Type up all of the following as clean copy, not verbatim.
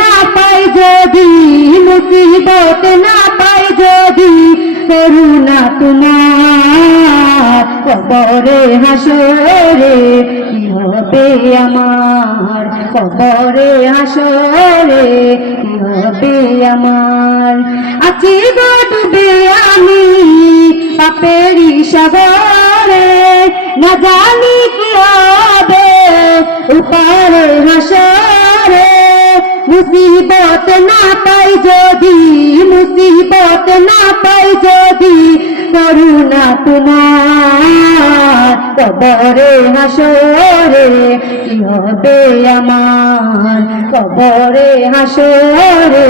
না পাই যদি, মুসিবত না পাই যদি, করুণা তোমার কবরে হাসরে কি হবে আমার, কবরে হাসরে কি হবে আমার। আছি গো ডুবে আমি পাপেরই সাগরে, না জানি কি হবে উপারে হাসরে। মুসিবত না পাই যদি, মুসিবত না পাই যদি, করুণা তোমার কবরে হাসরে কি হবে আমার, কবরে হাসরে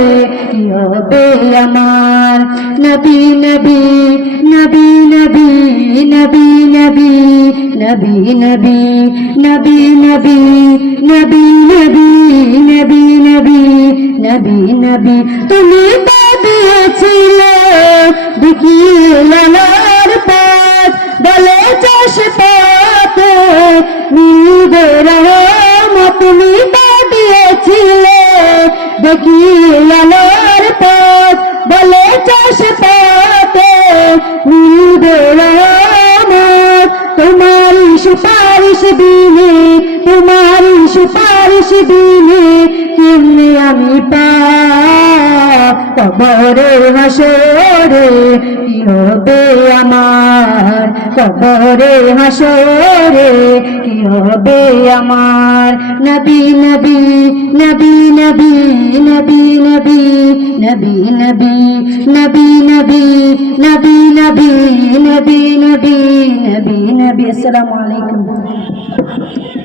কি হবে আমার। নবী নবী নবী নবী নবী নবী নবী নবী নবী নবী নবী নবী নবী নবী নবী নবী। তুমি তো দিয়েছিলে দেখিয়ে আলোর পথ, বলে চাষ পথে মিলবে রহমত। তুমি তো দিয়েছিলে দেখিয়ে আলোর পথ, বলে চাষ পথে মিলবে রহমত। তোমারি সুপারিশ বিনে, তোমারি সুপারিশ বিনে কেমনে আমি পাপ, কবরে হাসরে কি হবে আমার, কবরে হাসরে কি হবে আমার। নবী নবী নবী নবী নবী নবী নবী নবী নবী নবী নবী নবী নবী নবী নবী নবী। আসসালামু আলাইকুম।